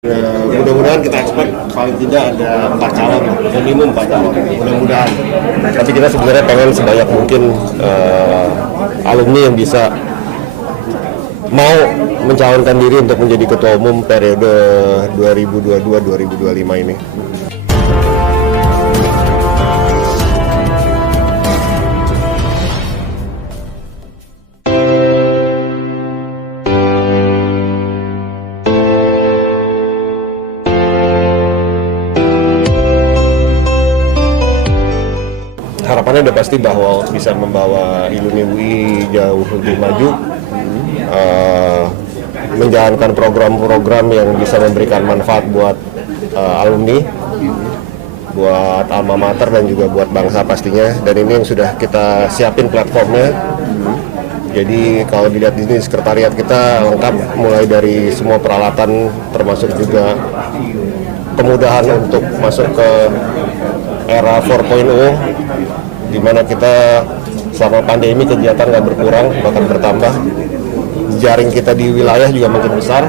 Mudah-mudahan kita expect paling tidak ada 4 calon, minimum 4 calon, mudah-mudahan. Tapi kita sebenarnya pengen sebanyak mungkin alumni yang bisa mau mencalonkan diri untuk menjadi ketua umum periode 2022-2025 ini. Harapannya udah pasti bahwa bisa membawa Iluni UI jauh lebih maju, menjalankan program-program yang bisa memberikan manfaat buat alumni, buat alma mater dan juga buat bangsa pastinya. Dan ini yang sudah kita siapin platformnya. Jadi kalau dilihat di sini sekretariat kita lengkap, mulai dari semua peralatan termasuk juga kemudahan untuk masuk ke era 4.0, di mana kita selama pandemi kegiatan nggak berkurang, bahkan bertambah. Jaring kita di wilayah juga makin besar,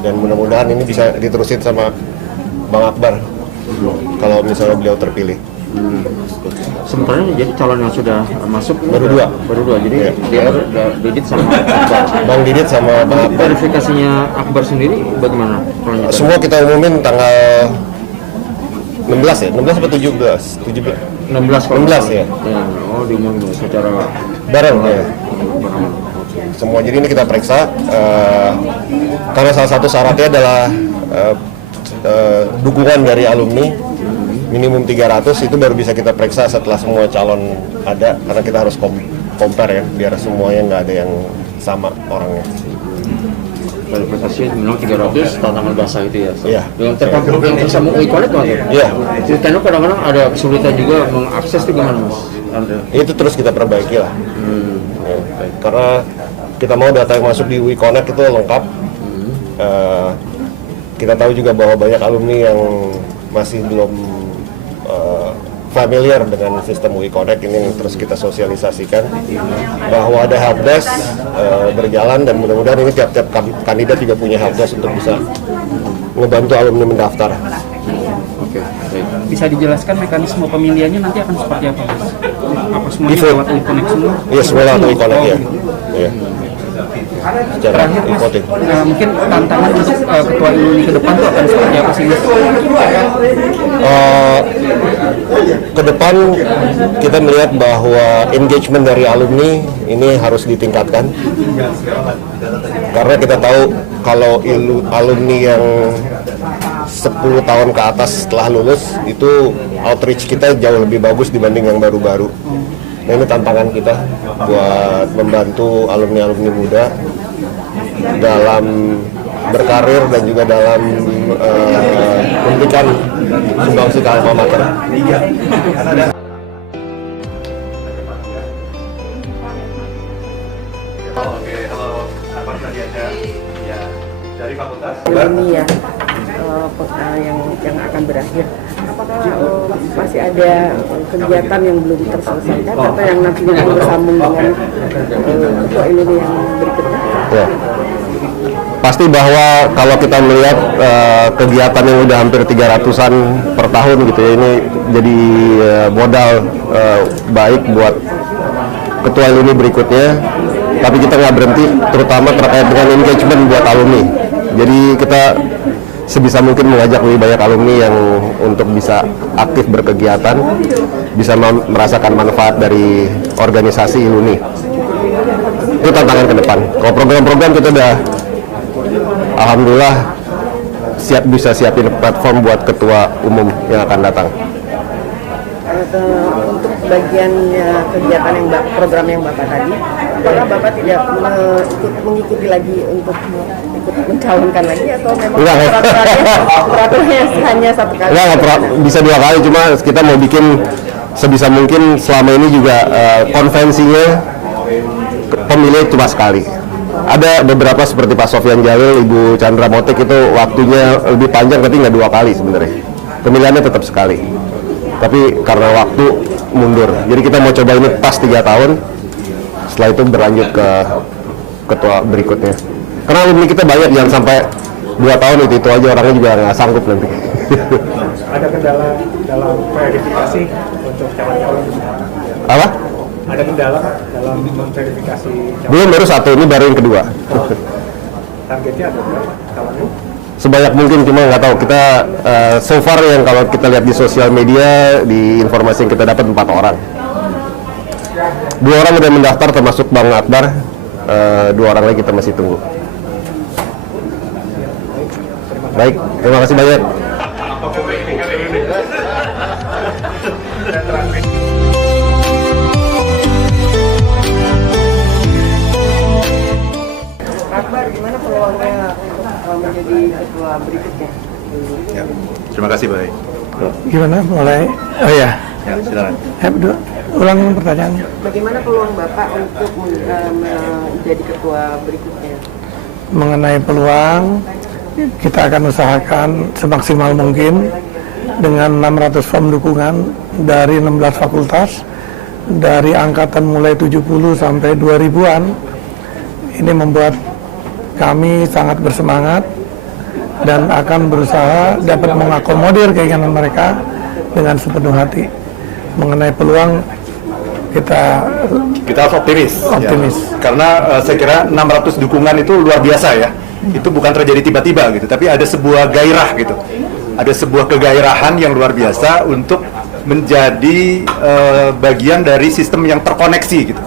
dan mudah-mudahan ini bisa diterusin sama Bang Akbar kalau misalnya beliau terpilih. Sementara jadi calon yang sudah masuk Baru dua. Jadi dia Didit sama Akbar. Bang Didit sama Bang Akbar. Verifikasinya Akbar sendiri bagaimana? Semua kita umumin tanggal 16 ya? 16 atau 17? 16 ya? Oh, diumumin secara bareng ya? Semua, jadi ini kita periksa karena salah satu syaratnya adalah dukungan dari alumni minimum 300, itu baru bisa kita periksa setelah semua calon ada, karena kita harus compare ya, biar semuanya nggak ada yang sama orangnya. Verifikasi minimal 300 tantangan bahasa itu ya. Iya. Yang terpampang bersama UI Connect Mas. Iya. Ceritanya kadang-kadang ada kesulitan juga mengakses itu gimana Mas? Itu terus kita perbaiki lah. Ya, karena kita mau data yang masuk di UI Connect itu lengkap. Kita tahu juga bahwa banyak alumni yang masih belum familiar dengan sistem UI Connect ini, yang terus kita sosialisasikan bahwa ada helpdesk berjalan, dan mudah-mudahan ini tiap-tiap kandidat juga punya helpdesk untuk bisa ngebantu alumni mendaftar. Oke, baik. Bisa dijelaskan mekanisme pemilihannya nanti akan seperti apa, Mas? Apa semuanya lewat UI Connect semua? Iya, semua lewat UI Connect ya. Iya. Secara Terakhir Mas, voting. mungkin tantangan untuk ketua Iluni ke depan itu akan seperti apa sih Mas? Ke depan kita melihat bahwa engagement dari alumni ini harus ditingkatkan, karena kita tahu kalau alumni yang 10 tahun ke atas setelah lulus itu outreach kita jauh lebih bagus dibanding yang baru-baru. Nah, ini tantangan kita buat membantu alumni-alumni muda dalam berkarir dan juga dalam memberikan sumbangsi ke alma mater. Oke, halo. Apa tadi ada ya dari fakultas? Ini ya yang akan berakhir. Apakah masih ada kegiatan yang belum terselesaikan atau yang nantinya akan bersambung dengan ketua ini yang berikutnya? Ya. Pasti bahwa kalau kita melihat kegiatan yang udah hampir 300-an per tahun gitu ya, ini jadi modal baik buat ketua ini berikutnya. Tapi kita nggak berhenti, terutama terkait dengan engagement buat alumni. Jadi kita sebisa mungkin mengajak lebih banyak alumni yang untuk bisa aktif berkegiatan, bisa merasakan manfaat dari organisasi Iluni. Itu tantangan ke depan. Kalau program-program kita udah alhamdulillah bisa siapin platform buat ketua umum yang akan datang. Untuk bagian kegiatan yang program yang Bapak tadi, apakah Bapak tidak mengikuti lagi untuk ikut mencalonkan lagi, atau memang peraturannya hanya satu kali? Enggak, bisa 2 kali, cuma kita mau bikin sebisa mungkin. Selama ini juga konvensinya pemilih cuma sekali. Ada beberapa seperti Pak Sofyan Jalil, Ibu Chandra Motik itu waktunya lebih panjang, tapi nggak 2 kali sebenarnya. Pemilihannya tetap sekali. Tapi karena waktu mundur. Jadi kita mau coba ini pas 3 tahun. Setelah itu berlanjut ke ketua berikutnya. Karena alumni kita banyak, jangan sampai 2 tahun itu aja orangnya juga nggak sanggup nanti. Ada kendala dalam verifikasi untuk calon-calon? Apa? Ada kendala dalam memverifikasi calon? Belum, baru satu, ini baru yang kedua. Targetnya ada berapa calonnya? Sebanyak mungkin, cuma nggak tahu. Kita so far yang kalau kita lihat di sosial media, di informasi yang kita dapat 4 orang. 2 orang udah mendaftar termasuk Bang Akbar, 2 orang lagi kita masih tunggu. Baik, terima kasih banyak. Akbar, gimana peluangnya menjadi ketua berikutnya? Ya. Terima kasih, baik. Gimana mulai? Oh ya, Ya, silakan. ulang pertanyaannya. Bagaimana peluang Bapak untuk menjadi ketua berikutnya? Mengenai peluang, kita akan usahakan semaksimal mungkin dengan 600 form dukungan dari 16 fakultas, dari angkatan mulai 70 sampai 2000-an. Ini membuat kami sangat bersemangat dan akan berusaha dapat mengakomodir keinginan mereka dengan sepenuh hati. Mengenai peluang, kita Kita harus optimis. Optimis. Ya. Karena saya kira 600 dukungan itu luar biasa ya. Itu bukan terjadi tiba-tiba gitu, tapi ada sebuah gairah gitu. Ada sebuah kegairahan yang luar biasa untuk menjadi bagian dari sistem yang terkoneksi gitu.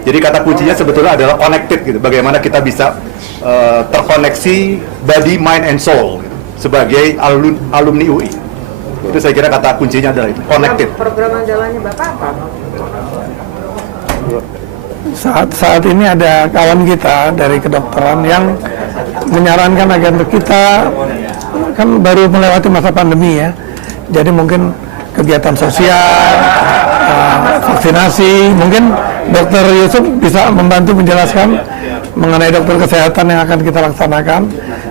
Jadi kata kuncinya sebetulnya adalah connected gitu. Bagaimana kita bisa terkoneksi body, mind, and soul gitu, sebagai alumni UI. Itu saya kira kata kuncinya adalah itu, connected. Program andalannya Bapak apa? Saat ini ada kawan kita dari kedokteran yang menyarankan agar kita kan baru melewati masa pandemi ya, jadi mungkin kegiatan sosial, vaksinasi, mungkin Dokter Yusuf bisa membantu menjelaskan mengenai dokter kesehatan yang akan kita laksanakan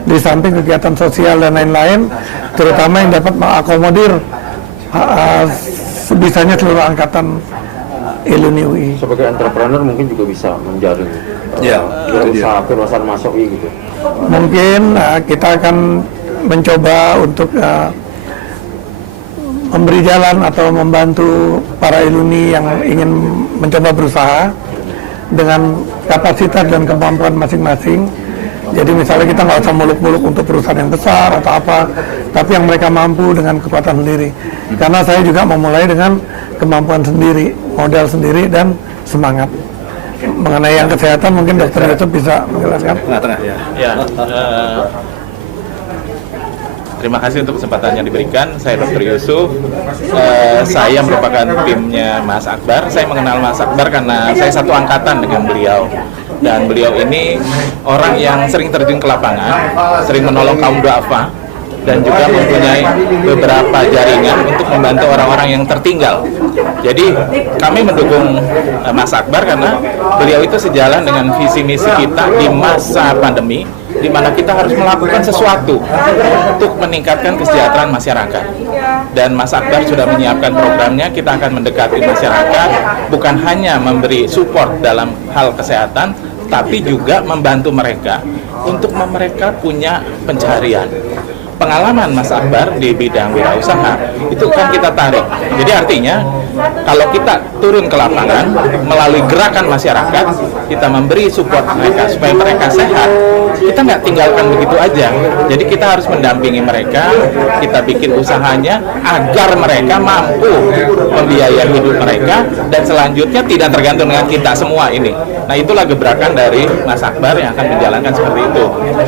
di samping kegiatan sosial dan lain-lain, terutama yang dapat mengakomodir sebisanya seluruh angkatan alumni UI. Sebagai entrepreneur mungkin juga bisa menjaring Ya, usaha perusahaan masuk gitu. Mungkin kita akan mencoba untuk memberi jalan atau membantu para alumni yang ingin mencoba berusaha dengan kapasitas dan kemampuan masing-masing. Jadi misalnya kita nggak usah muluk-muluk untuk perusahaan yang besar atau apa, tapi yang mereka mampu dengan kekuatan sendiri. Karena saya juga memulai dengan kemampuan sendiri, modal sendiri, dan semangat. Mengenai yang kesehatan mungkin Dokter Yusuf bisa menjelaskan. Tengah-tengah ya. Ya, terima kasih untuk kesempatan yang diberikan. Saya Dr. Yusuf. Saya merupakan timnya Mas Akbar. Saya mengenal Mas Akbar karena saya satu angkatan dengan beliau. Dan beliau ini orang yang sering terjun ke lapangan, sering menolong kaum duafa, dan juga mempunyai beberapa jaringan untuk membantu orang-orang yang tertinggal. Jadi kami mendukung Mas Akbar karena beliau itu sejalan dengan visi misi kita di masa pandemi, di mana kita harus melakukan sesuatu untuk meningkatkan kesejahteraan masyarakat. Dan Mas Akbar sudah menyiapkan programnya. Kita akan mendekati masyarakat, bukan hanya memberi support dalam hal kesehatan, tapi juga membantu mereka untuk mereka punya pencaharian. Pengalaman Mas Akbar di bidang wirausaha itu kan kita tarik. Jadi artinya kalau kita turun ke lapangan melalui gerakan masyarakat, kita memberi support mereka supaya mereka sehat, kita nggak tinggalkan begitu aja. Jadi kita harus mendampingi mereka, kita bikin usahanya agar mereka mampu membiayai hidup mereka, dan selanjutnya tidak tergantung dengan kita semua ini. Nah, itulah gebrakan dari Mas Akbar yang akan menjalankan seperti itu.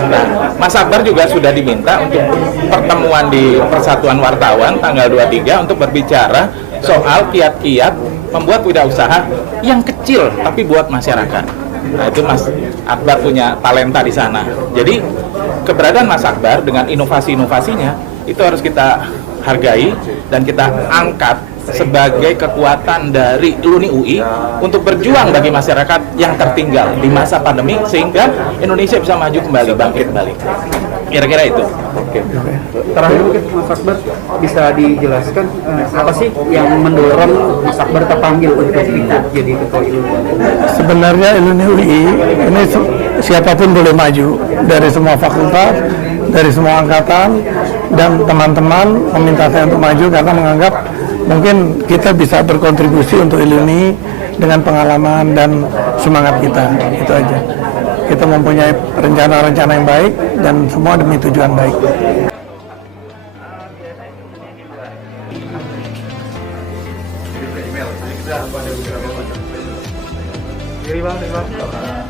Nah, Mas Akbar juga sudah diminta untuk pertemuan di Persatuan Wartawan tanggal 23 untuk berbicara soal kiat-kiat membuat wirausaha yang kecil tapi buat masyarakat. Nah, itu Mas Akbar punya talenta di sana. Jadi keberadaan Mas Akbar dengan inovasi-inovasinya itu harus kita hargai dan kita angkat sebagai kekuatan dari alumni UI untuk berjuang bagi masyarakat yang tertinggal di masa pandemi sehingga Indonesia bisa maju kembali, bangkit kembali. Kira-kira itu. Terakhir mungkin Mas Akbar bisa dijelaskan apa sih yang mendorong Mas Akbar terpanggil untuk ikut jadi ketua ilmu? Sebenarnya alumni UI ini siapapun boleh maju dari semua fakultas, dari semua angkatan, dan teman-teman meminta saya untuk maju karena menganggap mungkin kita bisa berkontribusi untuk Iluni dengan pengalaman dan semangat kita. Itu aja. Kita mempunyai rencana-rencana yang baik dan semua demi tujuan baik. Kiri bang.